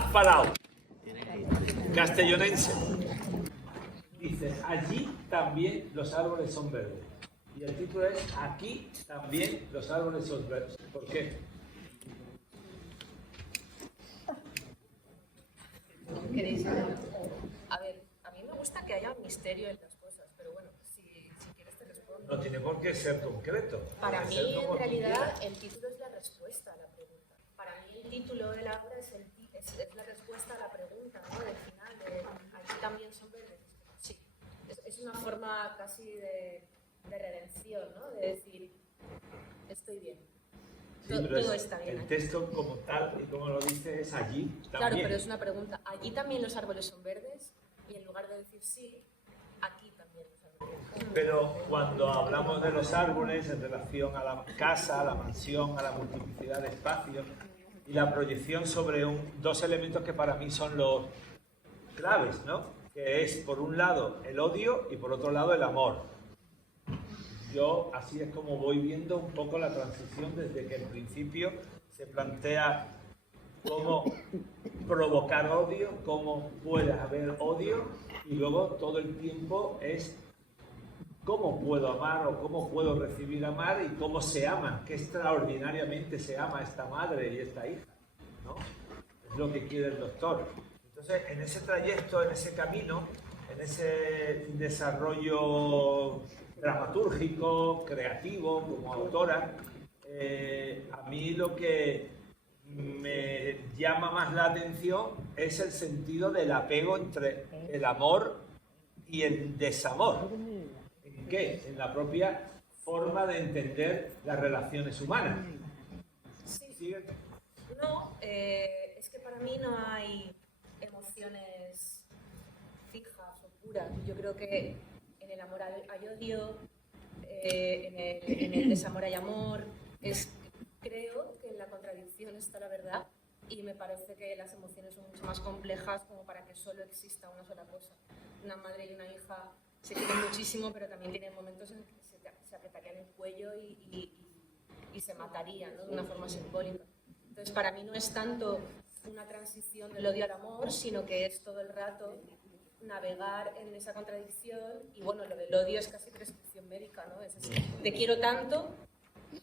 Paz Palau, castellonense. Dice, allí también los árboles son verdes. Y el título es, aquí también los árboles son verdes. ¿Por qué? ¿Queréis hablar? A ver, a mí me gusta que haya un misterio en las cosas, pero bueno, si quieres te respondo. No tiene por qué ser concreto. Para mí, ser como en realidad, quieras. el título es la respuesta a la pregunta. Para mí, el título de la obra es la respuesta a la pregunta, ¿no? Del final, de aquí también son verdes. Sí, es una forma casi de redención, ¿no? De decir, estoy bien. Sí, Todo está bien. El texto como tal y como lo dice es allí también. Claro, pero es una pregunta. ¿Allí también los árboles son verdes? Y en lugar de decir sí, aquí también los árboles son verdes. Pero cuando hablamos de los árboles en relación a la casa, a la mansión, a la multiplicidad de espacios y la proyección sobre dos elementos que para mí son los claves, ¿no? Que es por un lado el odio y por otro lado el amor. Yo así es como voy viendo un poco la transición desde que en principio se plantea cómo provocar odio, cómo puede haber odio y luego todo el tiempo es cómo puedo amar o cómo puedo recibir amar y cómo se ama, qué extraordinariamente se ama esta madre y esta hija, ¿no? Es lo que quiere el doctor. Entonces, en ese trayecto, en ese camino, en ese desarrollo dramatúrgico, creativo, como autora, a mí lo que me llama más la atención es el sentido del apego entre el amor y el desamor. ¿En qué? En la propia forma de entender las relaciones humanas. Sí. ¿Sigue? No, es que para mí no hay emociones fijas o puras. Yo creo que en el amor hay odio, en el desamor hay amor. Creo que en la contradicción está la verdad y me parece que las emociones son mucho más complejas como para que solo exista una sola cosa. Una madre y una hija se quieren muchísimo, pero también tienen momentos en que se apretarían el cuello y se matarían, ¿no? De una forma simbólica. Entonces, para mí no es tanto una transición del odio al amor, sino que es todo el rato navegar en esa contradicción y bueno, lo del odio es casi prescripción médica, ¿no? Es decir, te quiero tanto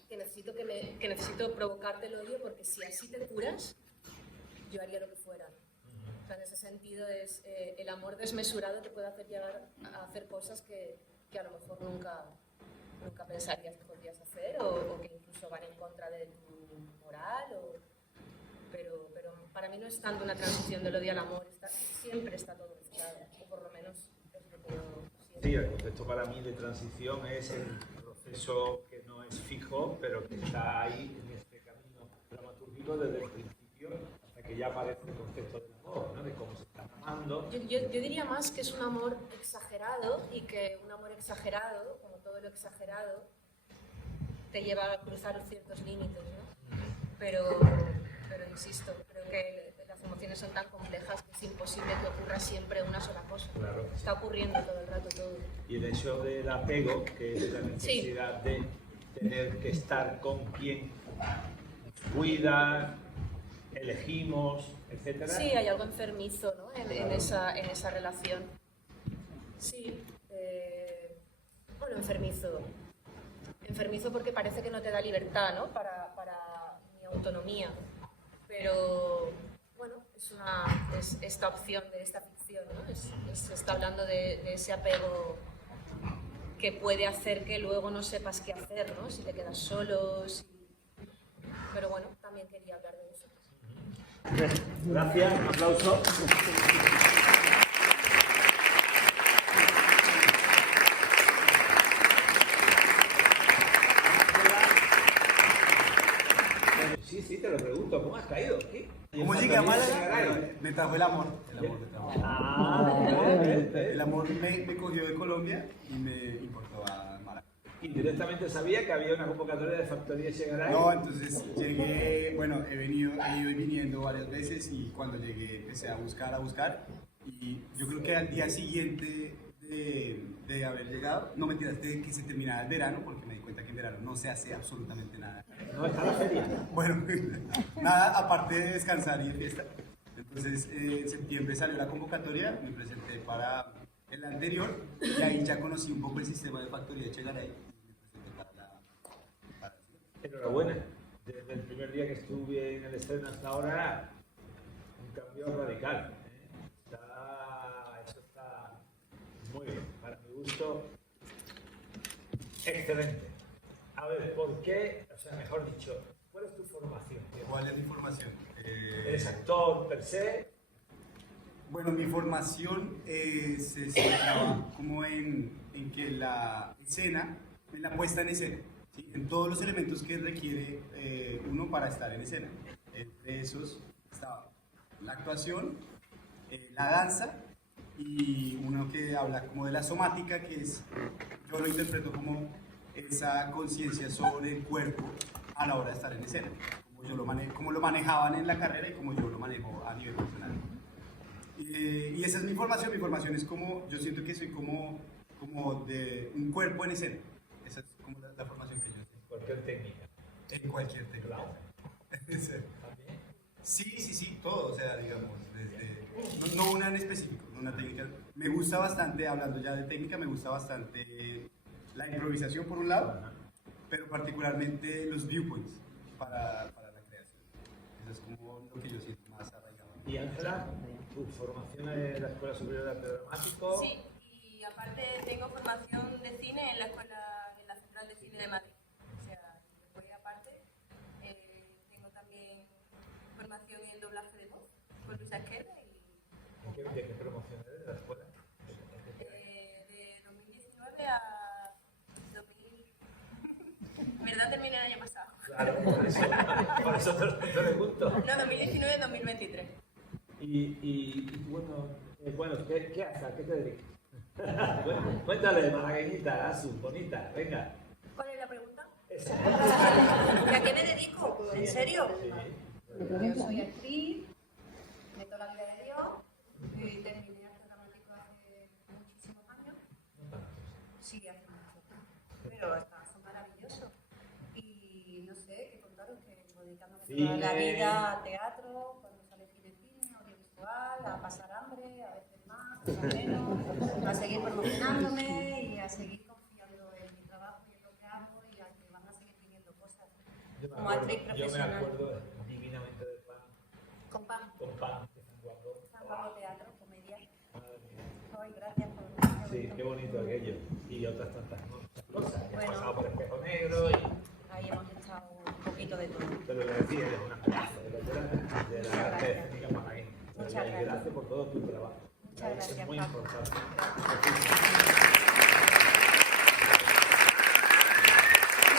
que necesito provocarte el odio porque si así te curas, yo haría lo que fuera. O sea, en ese sentido es el amor desmesurado te puede hacer llegar a hacer cosas que a lo mejor nunca pensarías que podrías hacer o que incluso van en contra de tu moral pero para mí no es tanto una transición del odio al amor, siempre está todo mezclado, o por lo menos es lo que yo siento. Sí, el concepto para mí de transición es el proceso que no es fijo, pero que está ahí en este camino dramatúrgico desde el principio hasta que ya aparece el concepto del amor, ¿no? De cómo se está amando. Yo diría más que es un amor exagerado y que un amor exagerado, como todo lo exagerado, te lleva a cruzar ciertos límites, ¿no? Pero insisto, creo que las emociones son tan complejas que es imposible que ocurra siempre una sola cosa. Claro. Está ocurriendo todo el rato todo. Y el hecho del apego, que es la necesidad de tener que estar con quien cuida, elegimos, etc. Sí, hay algo enfermizo, ¿no? en esa relación. Sí, bueno, enfermizo. Enfermizo porque parece que no te da libertad, ¿no? Para mi autonomía. Pero, bueno, es esta opción de esta ficción, ¿no? Se está hablando de ese apego que puede hacer que luego no sepas qué hacer, ¿no? Si te quedas solo, Pero bueno, también quería hablar de eso. Gracias, un aplauso. Sí, te lo pregunto, ¿cómo has caído? ¿Qué? ¿Cómo llegué a Málaga? Me trajo el amor. El amor me trajo. El amor me cogió de Colombia y me importó a Málaga. ¿Y directamente sabía que había una convocatoria de Factoría Chegaray? No, entonces llegué, bueno, he ido viniendo varias veces y cuando llegué empecé a buscar y yo creo que al día siguiente de haber llegado, no mentiras, de que se terminara el verano, porque me di cuenta que en verano no se hace absolutamente nada. No está la feria. Bueno, nada aparte de descansar y de fiesta. Entonces, en septiembre salió la convocatoria, me presenté para el anterior y ahí ya conocí un poco el sistema de factoría de Chegaray y me presenté para la siguiente. Enhorabuena. Desde el primer día que estuve en el estreno hasta ahora, un cambio radical. Eso está muy bien. Para mi gusto, excelente. A ver, ¿por qué? O sea, mejor dicho, ¿cuál es tu formación? ¿Cuál es mi formación? ¿Eres actor per se? Bueno, mi formación se centraba como en que la escena, en la puesta en escena, ¿sí? En todos los elementos que requiere uno para estar en escena. Entre esos estaba la actuación, la danza y uno que habla como de la somática, que es, yo lo interpreto como esa conciencia sobre el cuerpo a la hora de estar en escena, como lo manejaban en la carrera y como yo lo manejo a nivel personal. Y esa es mi formación es como, yo siento que soy como de un cuerpo en escena. Esa es como la formación que yo tengo. Cualquier técnica. En cualquier técnica. Claro. ¿También? Sí, todo, o sea, digamos, no una en específico, no una técnica. Me gusta bastante, hablando ya de técnica, me gusta bastante la improvisación por un lado, pero particularmente los viewpoints para la creación. Eso es como lo que yo siento más arraigado. ¿Y Ángela, tu formación en la Escuela Superior de Arte Dramático? Sí, y aparte tengo formación de cine en la Central de Cine de Madrid. O sea, después aparte tengo también formación en doblaje de voz con Luisa Esquerra y... ¿De qué promoción eres de la escuela? De 2019 a 2000... ¿Verdad? Terminé el año pasado. Claro, por eso te pregunto. No, 2019-2023. Y bueno, ¿qué haces? ¿A qué te dedicas? Cuéntale, malagueñita, Azu, bonita, venga. ¿Cuál es la pregunta? Esa. ¿Y a qué me dedico? ¿En serio? Sí. Yo soy actriz, meto la vida de Dios, y terminé arte dramático hace muchísimos años. Sí, hace mucho. Pero son maravillosos. Y no sé, qué contaros, que dedicándome toda la vida a teatro, cuando sale cine, audiovisual, a pasar hambre, a veces más, a veces menos, a seguir promocionándome y a seguir confiando en mi trabajo y en lo que hago y a que van a seguir viniendo cosas. Como actriz Yo me profesional. acuerdo divinamente de Pan, Con pan. con Pan, que es un guapo. San Pablo Teatro, comedia. Madre mía. Ay, gracias por... Sí, qué bonito aquello. Y otras tantas cosas. Que Bueno. has pasado por Espejo Negro y... Ahí hemos echado un poquito de todo. Te lo decía, eres una pedazo de la arte escénica malagueña. Muchas Y gracias. gracias por todo tu trabajo. Muchas gracias, Es muy Paco. importante.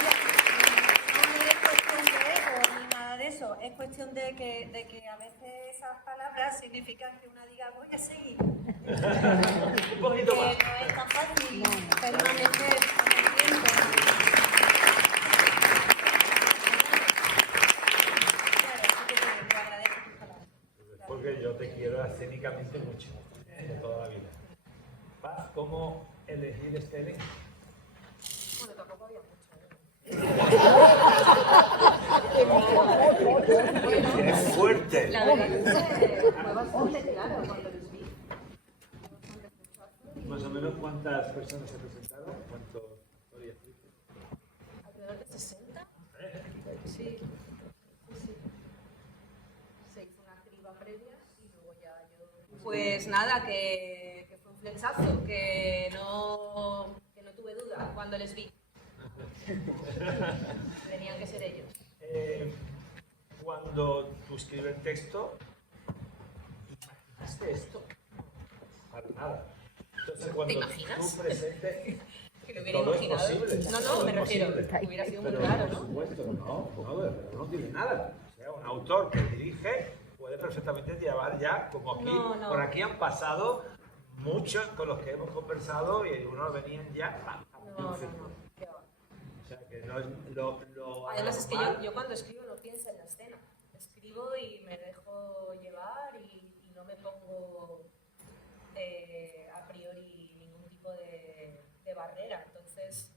No es cuestión de ego ni nada de eso, es cuestión de que a veces esas palabras significan que una diga voy a seguir. Un poquito Que más. no es tan fácil permanecer con el tiempo. Claro, sí que te agradezco tus palabras. Porque yo te quiero escénicamente mucho, de toda la vida. Paz, ¿cómo elegir este elenco? Bueno, tampoco había mucho. ¡Qué fuerte! La verdad que fue bastante claro cuando los vi. Más o menos, ¿cuántas personas se presentaron? ¿Cuántos historias hiciste? ¿Alrededor de 60? Sí. Se hizo una criba previa y luego ya yo... Pues nada, que fue un flechazo, que no tuve duda cuando les vi. Tenían que ser ellos. Cuando tú escribes el texto, ¿imaginaste esto? Para nada. Entonces, cuando imaginas? tú presentes... Que lo hubiera Todo es imaginado. posible. No, Todo me es refiero. posible. Hubiera sido muy Pero, raro, por ¿no? supuesto, no tiene nada. O sea, un autor que dirige puede perfectamente llevar ya, como aquí, No. por aquí han pasado muchos con los que hemos conversado y unos venían ya a No. fin. Qué va. O sea, que no es lo Además es que anormal. yo cuando escribo no pienso en la escena. Escribo y me dejo llevar y no me pongo a priori ningún tipo de barrera. Entonces,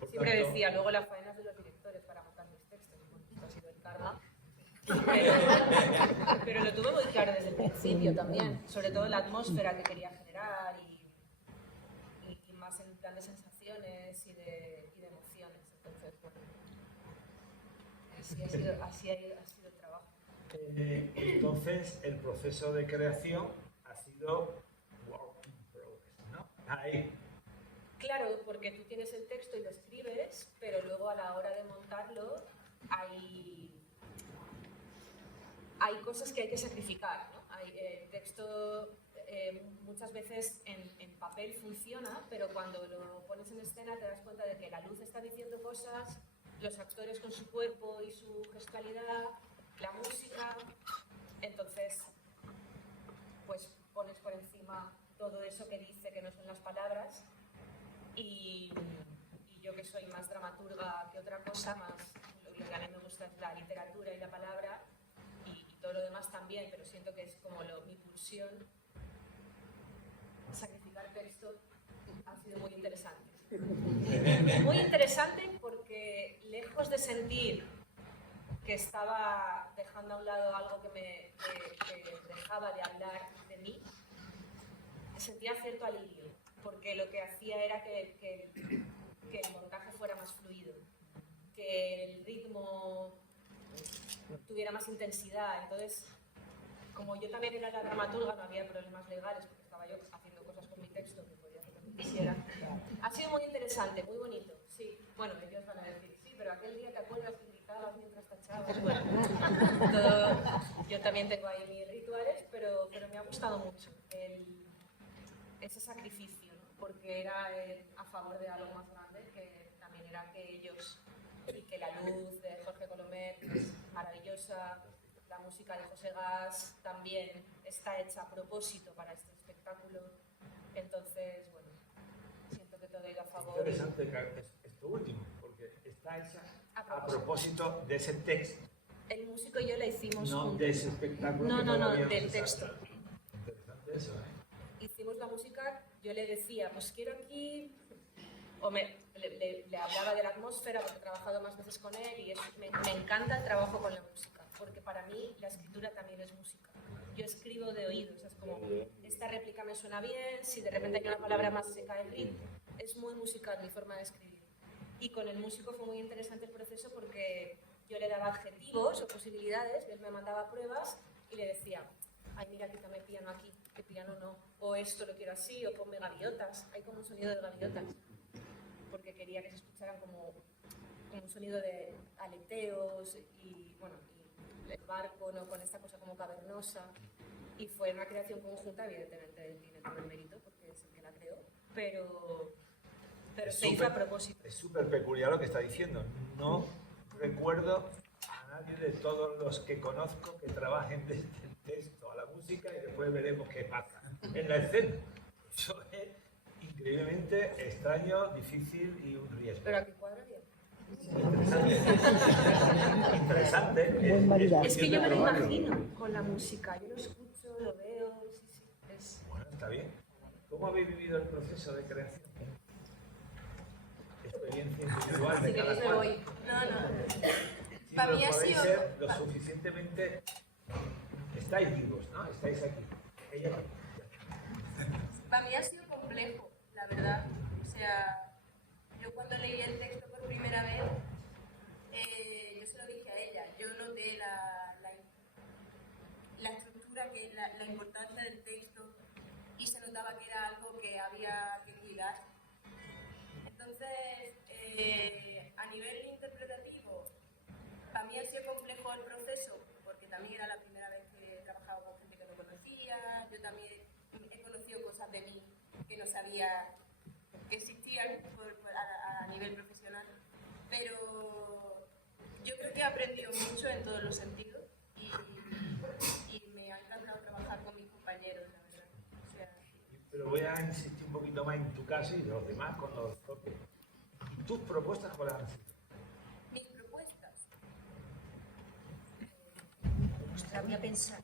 Por siempre tanto- decía, luego las faenas de los directores para montar mis textos. Bueno, esto ha sido el karma. Pero claro desde el principio también, sobre todo la atmósfera que quería generar y más en plan de sensaciones y de emociones. Entonces, bueno, así ha sido el trabajo. Entonces, el proceso de creación ha sido work in progress, ¿no? Ahí. Claro, porque tú tienes el texto y lo escribes, pero luego a la hora de montarlo hay cosas que hay que sacrificar, ¿no? El texto muchas veces en papel funciona, pero cuando lo pones en escena te das cuenta de que la luz está diciendo cosas, los actores con su cuerpo y su gestualidad, la música, entonces pues pones por encima todo eso que dice que no son las palabras y yo que soy más dramaturga que otra cosa, más lo que a mí me gusta es la literatura y la palabra y todo lo demás también, pero siento que es como mi pulsión. Sacrificar texto ha sido muy interesante. Muy interesante porque lejos de sentir que estaba dejando a un lado algo que dejaba de hablar de mí, sentía cierto alivio, porque lo que hacía era que el montaje fuera más fluido, que el ritmo tuviera más intensidad. Entonces, como yo también era la dramaturga, no había problemas legales, porque estaba yo haciendo cosas con mi texto que podía hacer lo que quisiera. Ha sido muy interesante, muy bonito, sí. Bueno, ellos van a decir, sí, pero aquel día te acuerdas que gritabas mientras tachabas. Bueno, yo también tengo ahí mis rituales, pero me ha gustado mucho ese sacrificio, ¿no? Porque era a favor de algo más grande, que también era que ellos, y que la luz de Jorge Colomet es maravillosa, la música de José Gas también está hecha a propósito para este espectáculo. Entonces, bueno, siento que todo ha ido a favor. Interesante esto último, porque está hecha a propósito de ese texto. El músico y yo la hicimos no juntos. De ese espectáculo. No, del texto. Interesante eso, ¿eh? Hicimos la música, yo le decía, pues quiero aquí, o le hablaba de la atmósfera, porque he trabajado más veces con él y me encanta el trabajo con la música, porque para mí la escritura también es música. Yo escribo de oídos, es como, esta réplica me suena bien, si de repente hay una palabra más seca del ritmo, es muy musical mi forma de escribir. Y con el músico fue muy interesante el proceso porque yo le daba adjetivos o posibilidades, él me mandaba pruebas y le decía, ay, mira, quítame piano aquí, que piano no, o esto lo quiero así, o ponme gaviotas, hay como un sonido de gaviotas, porque quería que se escucharan como un sonido de aleteos y, bueno, y el barco, ¿no? Con esta cosa como cavernosa, y fue una creación conjunta, evidentemente él tiene todo el mérito, porque es el que la creó, pero se hizo a propósito. Es súper peculiar lo que está diciendo, no recuerdo a nadie de todos los que conozco que trabajen desde el texto a la música y después veremos qué pasa en la escena. Eso es increíblemente extraño, difícil y un riesgo. Pero aquí cuadra bien. Interesante. Es que yo me lo imagino con la música, yo lo escucho, lo veo, sí. Bueno, está bien. ¿Cómo habéis vivido el proceso de creación? Experiencia individual de cada cual. Voy. No. Para mí ha podéis sido... ser lo suficientemente... Estáis vivos, ¿no? Estáis aquí. Ella no. Para mí ha sido complejo, la verdad. O sea, yo cuando leí el texto por primera vez, yo se lo dije a ella. Yo noté la estructura, la importancia del texto, y se notaba que era algo que había que cuidar. Entonces, a nivel interpretativo, para mí ha sido complejo el proceso, porque también era la primera vez que trabajaba con gente que no conocía. Yo también he conocido cosas de mí que no sabía que existían a nivel profesional, pero yo creo que he aprendido mucho en todos los sentidos y me ha encantado trabajar con mis compañeros, la verdad. O sea, Pero voy a insistir un poquito más en tu caso y de los demás con los toques. ¿Y tus propuestas cuáles han sido? mis propuestas. Ostras, voy a pensar.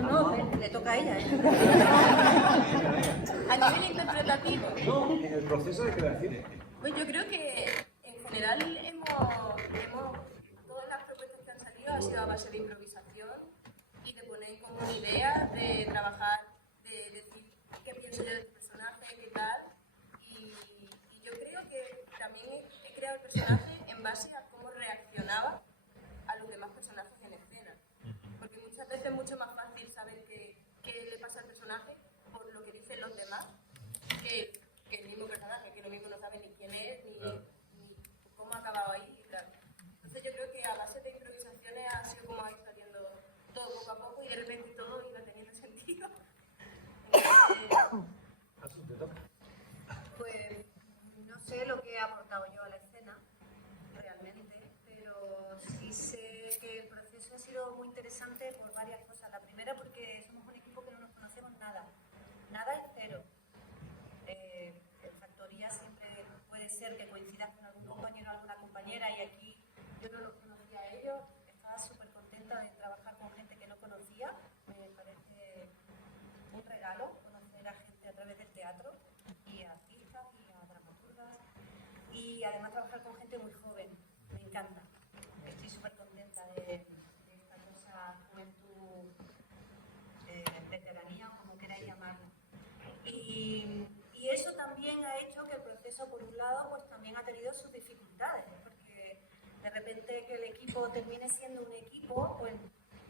No, le toca a ella. A nivel interpretativo, No, en el proceso de creación. pues yo creo que en general todas las propuestas base de improvisación y de poner como una idea, de trabajar, de decir qué pienso yo de este personaje, qué tal. Y yo creo que también he creado el personaje en base a cómo reaccionaba a los demás personajes en escena. Porque muchas veces es mucho más fácil saber qué le pasa al personaje por lo que dicen los demás que el mismo personaje, que lo mismo no sabe ni quién es, ni cómo ha acabado ahí. Y claro. Entonces yo creo que a base de improvisaciones ha sido como ha ido saliendo todo poco a poco y de repente todo iba teniendo sentido. Pues no sé lo que he aportado yo a la escena, realmente, pero sí sé que el proceso ha sido muy interesante por varias cosas. La primera porque somos un equipo que no nos conocemos nada. Nada es cero. En factoría siempre puede ser que coincidas con algún compañero o alguna compañera y aquí yo no los conocía a ellos. Estaba súper contenta de trabajar con gente que no conocía. Me parece un regalo conocer a gente a través del teatro y a artistas y a dramaturgas y además trabajar con gente muy joven. Me encanta. Estoy súper contenta de esta cosa, juventud, veteranía o como queráis llamarlo. Y eso también ha hecho que el proceso, por un lado, pues también ha tenido sus dificultades, porque de repente que el equipo termine siendo un equipo, pues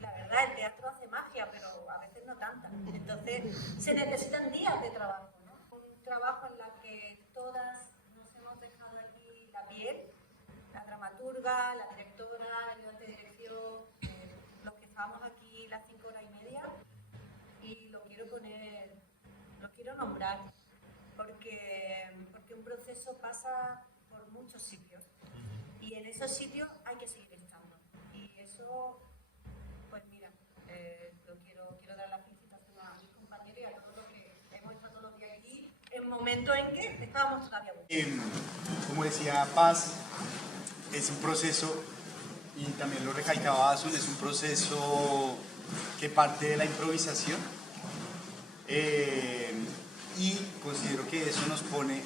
la verdad, el teatro hace magia, pero a veces no tanta. Entonces, se necesitan días de trabajo, ¿no? Un trabajo en el que todas nos hemos dejado aquí la piel, la dramaturga, la directora, el ayudante de dirección, los que estábamos aquí las 5 horas y media, y lo quiero nombrar, porque un proceso pasa por muchos sitios, y en esos sitios hay que seguir estando. Y eso, pues mira, quiero dar la felicitación a mis compañeros y a todos los que hemos estado todos los días aquí, en momentos en que estábamos todavía buenos. Como decía Paz, es un proceso, y también lo recalcaba Asun, es un proceso que parte de la improvisación, y considero que eso nos pone,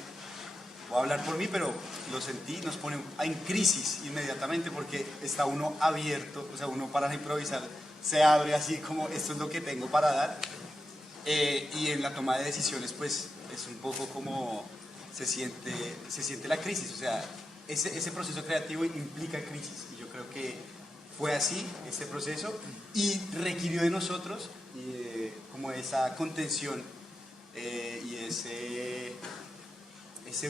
voy a hablar por mí, pero lo sentí, nos pone en crisis inmediatamente, porque está uno abierto, o sea, uno para improvisar se abre así como esto es lo que tengo para dar, y en la toma de decisiones pues es un poco como se siente la crisis, o sea, ese proceso creativo implica crisis, y yo creo que fue así este proceso, y requirió de nosotros como esa contención y ese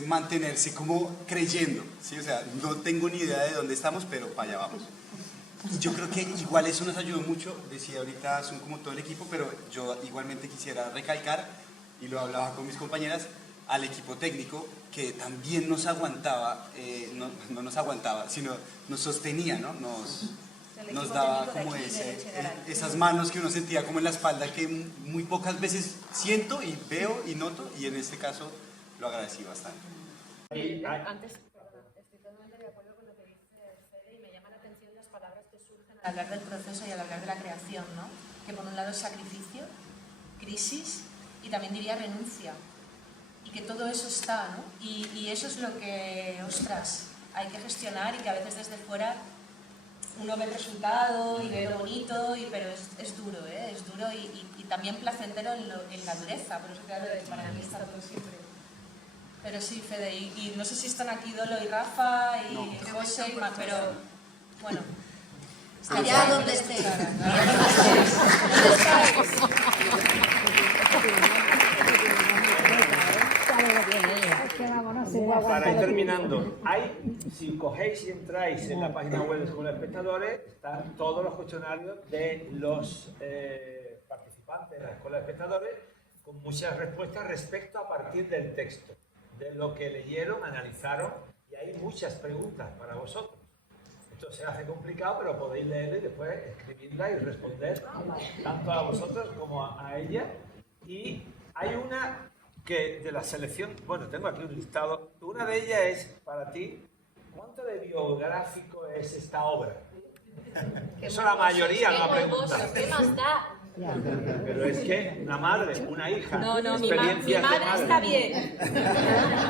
mantenerse como creyendo, ¿sí? O sea, no tengo ni idea de dónde estamos, pero para allá vamos. Y yo creo que igual eso nos ayudó mucho, decía ahorita son como todo el equipo, pero yo igualmente quisiera recalcar, y lo hablaba con mis compañeras, al equipo técnico que también nos aguantaba, no nos aguantaba, sino nos sostenía, ¿no? Nos daba como esas manos que uno sentía como en la espalda, que muy pocas veces siento y veo y noto, y en este caso lo agradecí bastante. Antes, estoy totalmente de acuerdo con lo que dice Fede y me llama la atención las palabras que surgen al hablar del proceso y al hablar de la creación, ¿no? Que por un lado es sacrificio, crisis y también diría renuncia. Y que todo eso está, ¿no? Y eso es lo que, ostras, hay que gestionar y que a veces desde fuera uno ve el resultado y ve lo bonito, pero es duro, ¿eh? Es duro y también placentero en la dureza, por eso claro, para mí está todo siempre. Pero sí, Fede, y no sé si están aquí Dolo y Rafa y no. José, pero bueno. Allá donde esté. Para ir terminando, si cogéis y entráis en la página web de Escuela de Espectadores, están todos los cuestionarios de los participantes de la Escuela de Espectadores con muchas respuestas respecto a partir del texto, de lo que leyeron, analizaron, y hay muchas preguntas para vosotros. Esto se hace complicado, pero podéis leerlo y después escribirla y responder tanto a vosotros como a ella. Y hay una que de la selección, bueno, tengo aquí un listado, una de ellas es para ti, ¿cuánto de biográfico es esta obra? Eso la mayoría no pregunta. ¿Qué más da? Pero es que una madre, una hija, no, mi madre está bien.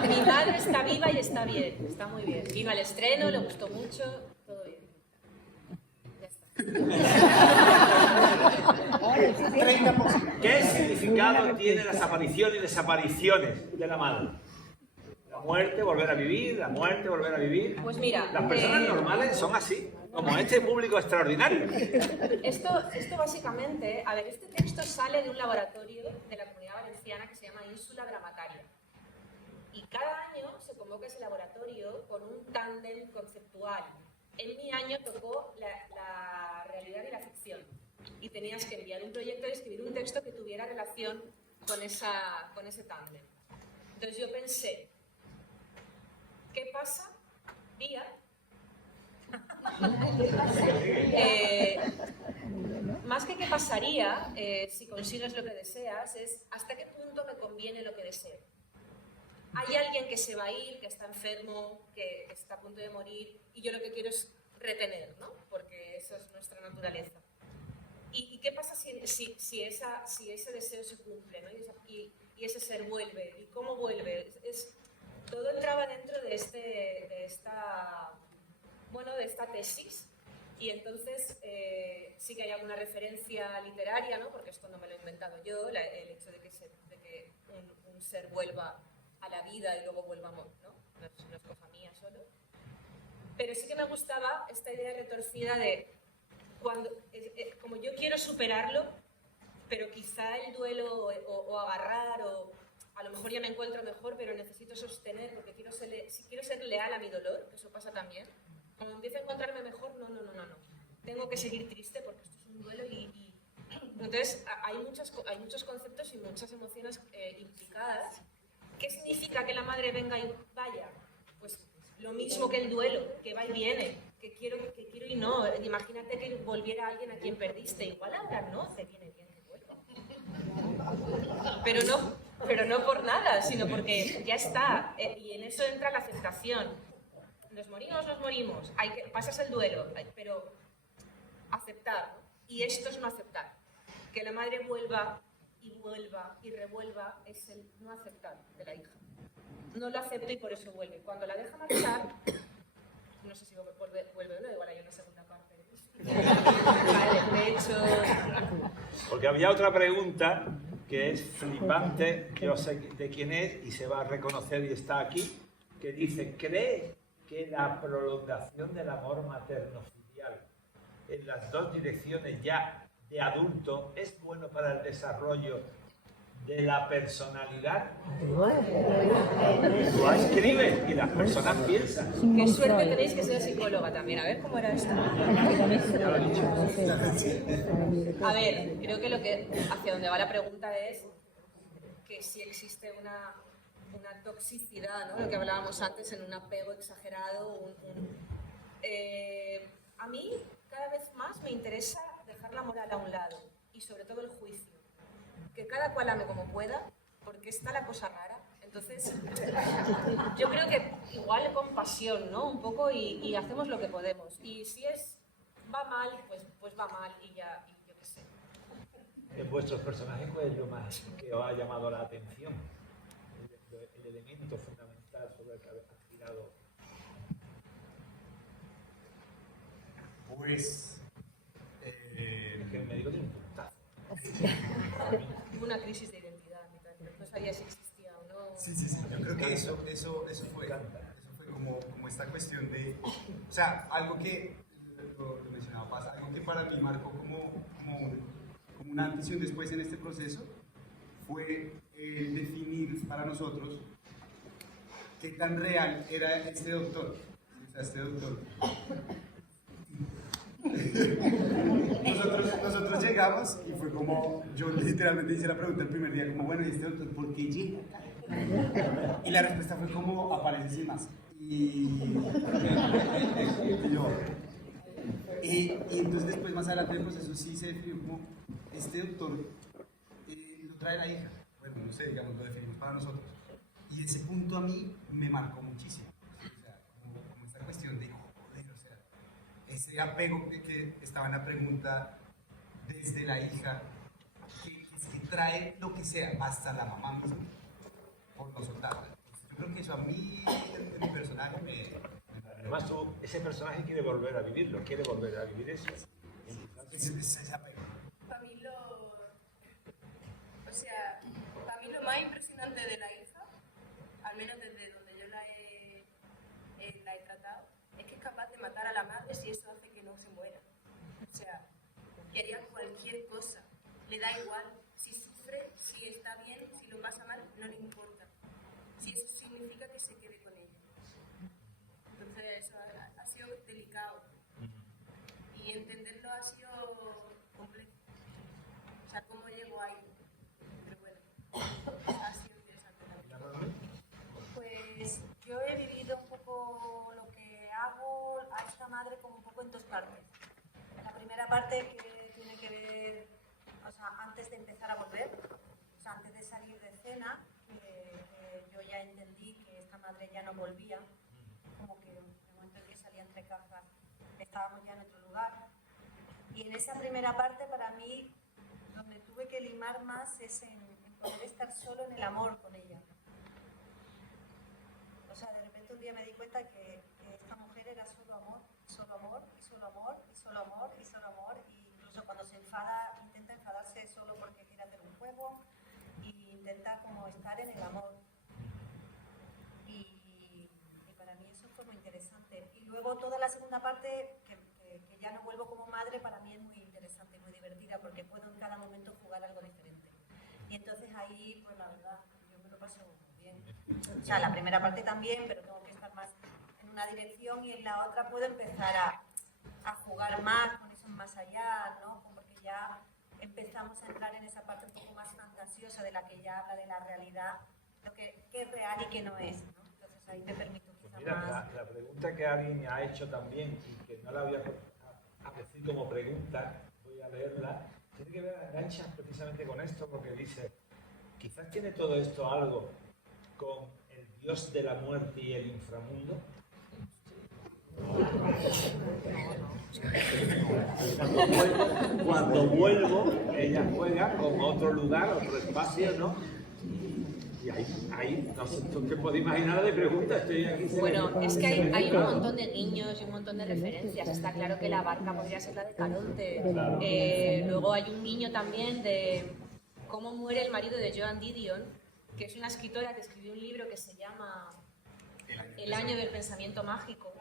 Mi madre está viva y está bien, está muy bien. Vino al estreno, le gustó mucho, todo bien. Ya está. 30%. ¿Qué significado tiene las apariciones y desapariciones de la madre? La muerte, volver a vivir, la muerte, volver a vivir. Pues mira, Las personas normales son así, como este público extraordinario. Esto básicamente, a ver, este texto sale de un laboratorio de la Comunidad Valenciana que se llama Ínsula Dramataria. Y cada año se convoca ese laboratorio con un tándem conceptual. En mi año tocó la realidad y la ficción. Y tenías que enviar un proyecto y escribir un texto que tuviera relación con ese tándem. Entonces yo pensé, ¿qué pasa? Día. Más que qué pasaría si consigues lo que deseas, es hasta qué punto me conviene lo que deseo. Hay alguien que se va a ir, que está enfermo, que está a punto de morir, y yo lo que quiero es retener, ¿no? Porque eso es nuestra naturaleza. ¿Y qué pasa si ese deseo se cumple, ¿no? y ese ser vuelve? ¿Y cómo vuelve? Todo entraba dentro de esta tesis. Y entonces sí que hay alguna referencia literaria, ¿no? Porque esto no me lo he inventado yo, el hecho de que un ser vuelva a la vida y luego volvamos, ¿no? No es cosa mía solo. Pero sí que me gustaba esta idea retorcida de como yo quiero superarlo, pero quizá el duelo o agarrar o a lo mejor ya me encuentro mejor, pero necesito sostener porque quiero ser leal a mi dolor, que eso pasa también. Cuando empiezo a encontrarme mejor, no. Tengo que seguir triste porque esto es un duelo y entonces hay muchos conceptos y muchas emociones implicadas. ¿Qué significa que la madre venga y vaya? Pues lo mismo que el duelo, que va y viene, que quiero y no. Imagínate que volviera alguien a quien perdiste. Igual ahora no te viene bien que vuelva. Pero no por nada, sino porque ya está. Y en eso entra la aceptación. Nos morimos. Pasas el duelo, pero aceptar. Y esto es no aceptar. Que la madre vuelva y revuelva es el no aceptar de la hija. No lo acepta y por eso vuelve. Cuando la deja marchar, no sé si vuelve o no, igual hay una segunda parte. Vale, de hecho... Porque había otra pregunta que es flipante, yo sé de quién es y se va a reconocer y está aquí, que dice, ¿cree que la prolongación del amor materno-filial en las dos direcciones ya de adulto es bueno para el desarrollo de la personalidad? Lo escribe y las personas piensan. Qué suerte tenéis que ser psicóloga también. A ver cómo era esto. Ya lo he dicho. A ver, creo que hacia donde va la pregunta es que si existe una toxicidad, ¿no? Lo que hablábamos antes, en un apego exagerado. A mí cada vez más me interesa dejar la moral a un lado y sobre todo el juicio. Que cada cual ame como pueda, porque está la cosa rara. Entonces, yo creo que igual con pasión, ¿no? Un poco y hacemos lo que podemos. Y si va mal, pues va mal y ya, y yo qué sé. En vuestros personajes, ¿cuál es lo más que os ha llamado la atención? El elemento fundamental sobre el que habéis girado. Pues... Es que el médico tiene un puntazo. Hubo una crisis de identidad, no sabía si existía o no. Sí. Yo creo que eso fue como esta cuestión de... O sea, algo que, lo mencionaba Paz, algo que para mí marcó como un antes y un después en este proceso fue definir para nosotros qué tan real era este doctor. O sea, este doctor. Nosotros llegamos y fue como, yo literalmente hice la pregunta el primer día, como, bueno, ¿y este doctor por qué llega? Y la respuesta fue como, aparece sin más. Y entonces después, más adelante del proceso, sí se definió como, este doctor lo trae la hija. Bueno, no sé, digamos, lo definimos para nosotros. Y ese punto a mí me marcó muchísimo. O sea, como esta cuestión de, joder, o sea, ese apego que estaba en la pregunta desde la hija, que trae lo que sea, hasta la mamá misma, por no soltarla. Yo creo que eso a mí, en mi personaje, Además, ese personaje quiere volver a vivirlo, quiere volver a vivir eso. ese apego. Para mí sea, para mí lo más impresionante de la hija, al menos desde donde yo la he tratado, es que es capaz de matar a la madre si eso hace que no se muera. O sea, que haría cualquier cosa, le da igual. Si sufre, si está bien, si lo pasa mal, no le importa. Si eso significa que se quede con ella. Entonces, eso ha sido delicado. Y entenderlo ha sido complejo. O sea, cómo llego ahí. Pero bueno, ha sido interesante también. Pues yo he vivido un poco lo que hago a esta madre como un poco en dos partes. La primera parte que tiene que ver, o sea, antes de empezar a volver, o sea, antes de salir de cena, yo ya entendí que esta madre ya no volvía, como que en el momento en que salía entre cajas estábamos ya en otro lugar. Y en esa primera parte, para mí, donde tuve que limar más es en poder estar solo en el amor con ella. O sea, de repente un día me di cuenta que esta mujer era solo amor, solo amor, y solo amor, y solo amor, y solo amor, y incluso cuando se enfada, intenta enfadarse solo porque quiere hacer un juego, y intenta como estar en el amor. Y para mí eso fue muy interesante. Y luego toda la segunda parte, que ya no vuelvo como madre, para mí es muy interesante y muy divertida, porque puedo en cada momento jugar algo diferente. Y entonces ahí, pues la verdad, yo me lo paso muy bien. O sea, la primera parte también, pero tengo que estar más en una dirección y en la otra puedo empezar a jugar más, con eso más allá, ¿no? Porque ya empezamos a entrar en esa parte un poco más fantasiosa de la que ya habla de la realidad, lo que es real y que no es, ¿no? Entonces ahí me permito quizá Mira, más... la pregunta que alguien ha hecho también y que no la voy a decir como pregunta, voy a leerla, tiene que ver, engancha precisamente con esto, porque dice, quizás tiene todo esto algo con el dios de la muerte y el inframundo. Cuando vuelvo, ella juega con otro lugar, otro espacio, ¿no? Y ahí no sé, ¿tú qué puedes imaginar de preguntas? Estoy aquí. Bueno, es que hay un montón de guiños y un montón de referencias. Está claro que la barca podría ser la de Caronte. Luego hay un guiño también de cómo muere el marido de Joan Didion, que es una escritora que escribió un libro que se llama El año del pensamiento mágico,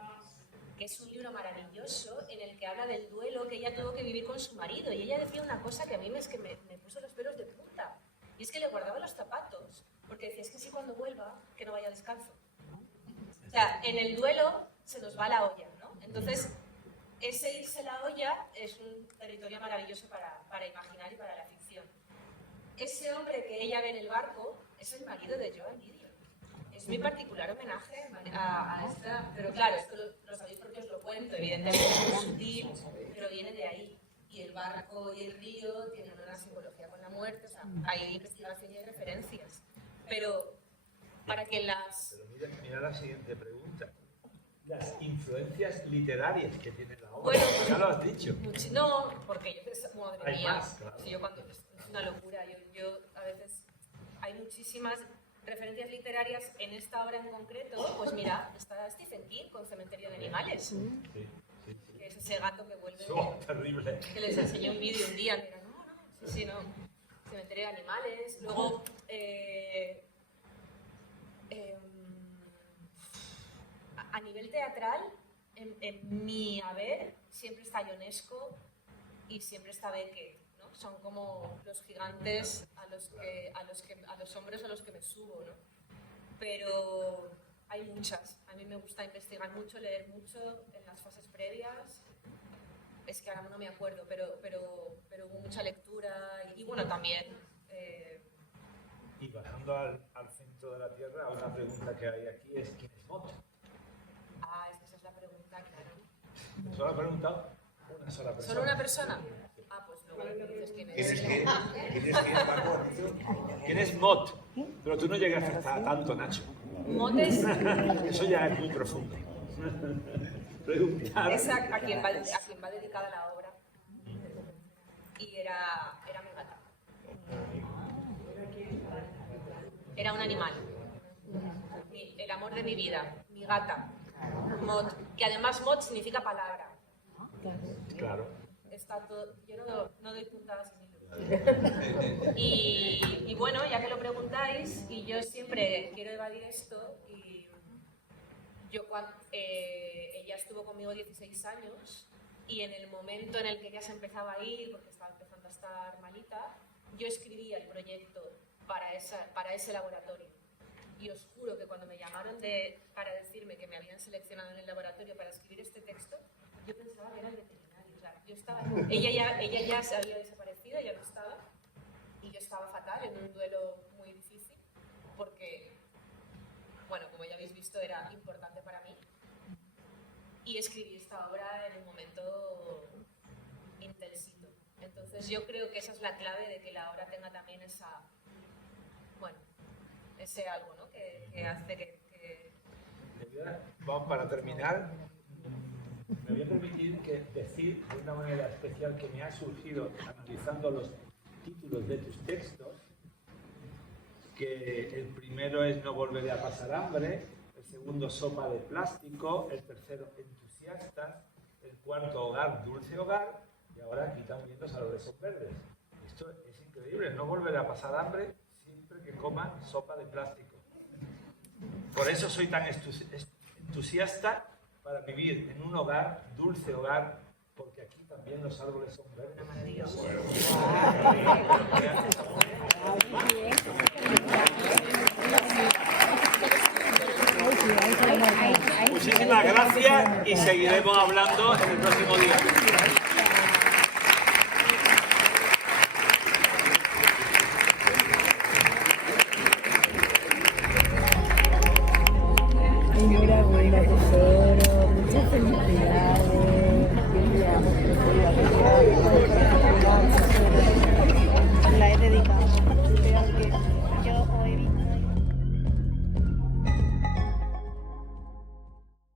que es un libro maravilloso en el que habla del duelo que ella tuvo que vivir con su marido. Y ella decía una cosa que a mí me puso los pelos de punta. Y es que le guardaba los zapatos, porque decía, es que si cuando vuelva, que no vaya descalzo. O sea, en el duelo se nos va la olla, ¿no? Entonces, ese irse la olla es un territorio maravilloso para imaginar y para la ficción. Ese hombre que ella ve en el barco es el marido de Joan Didion. Es mi particular homenaje a esta... Pero claro, esto lo sabéis porque os lo cuento, evidentemente es muy sutil, pero viene de ahí. Y el barco y el río tienen una simbología con la muerte, o sea, hay investigación y hay referencias. Pero para que las... Pero mira la siguiente pregunta. Las influencias literarias que tiene la obra. Bueno, ya lo has dicho. No, porque yo pensaba, madre Hay mía, más, claro. si yo cuando, es una locura. Yo a veces hay muchísimas referencias literarias en esta obra en concreto. Pues mira, está Stephen King con Cementerio de Animales. Sí. Que es ese gato que vuelve. Oh, terrible. Que les enseñé un vídeo un día, que era, no. Cementerio de Animales. Luego, a nivel teatral, en mi haber, siempre está Ionesco y siempre está Beckett, ¿no? Son como los gigantes a los hombres a los que me subo, ¿no? Pero hay muchas. A mí me gusta investigar mucho, leer mucho en las fases previas. Es que ahora no me acuerdo, pero hubo mucha lectura y bueno, también... Y bajando al centro de la Tierra, una pregunta que hay aquí es ¿quién es Mott? Ah, esa es la pregunta, claro. ¿Solo ha preguntado una sola persona? ¿Solo una persona? Ah, pues luego me dices quién es. ¿Quién es Mott? Pero tú no llegas hasta tanto, Nacho. Mott es... Eso ya es muy profundo. Preguntar. Es a quien va dedicada la obra. Y era mi gata. Era un animal. El amor de mi vida. Mi gata. Mott. Que además Mott significa palabra. Claro. está todo, yo no doy puntadas sin hilo. Y bueno, ya que lo preguntáis, y yo siempre quiero evadir esto, y ella estuvo conmigo 16 años, y en el momento en el que ella se empezaba a ir, porque estaba empezando a estar malita, yo escribía el proyecto para ese laboratorio. Y os juro que cuando me llamaron para decirme que me habían seleccionado en el laboratorio para escribir este texto, yo pensaba que era el veterinario. O sea, ella ya se había desaparecido, ya no estaba, y yo estaba fatal, en un duelo muy difícil, porque, bueno, como ya habéis visto, era importante para mí. Y escribí esta obra en un momento intensito. Entonces yo creo que esa es la clave de que la obra tenga también ese algo, ¿no? que hace que... Vamos, para terminar, me voy a permitir decir de una manera especial que me ha surgido analizando los títulos de tus textos, que el primero es No volveré a pasar hambre, el segundo Sopa de plástico, el tercero Entusiastas, el cuarto Hogar, dulce hogar, y ahora aquí también Los árboles son verdes. Esto es increíble, no volveré a pasar hambre siempre que coma sopa de plástico. Por eso soy tan entusiasta para vivir en un hogar, dulce hogar, porque aquí también los árboles son verdes. Muchísimas gracias y seguiremos hablando en el próximo día.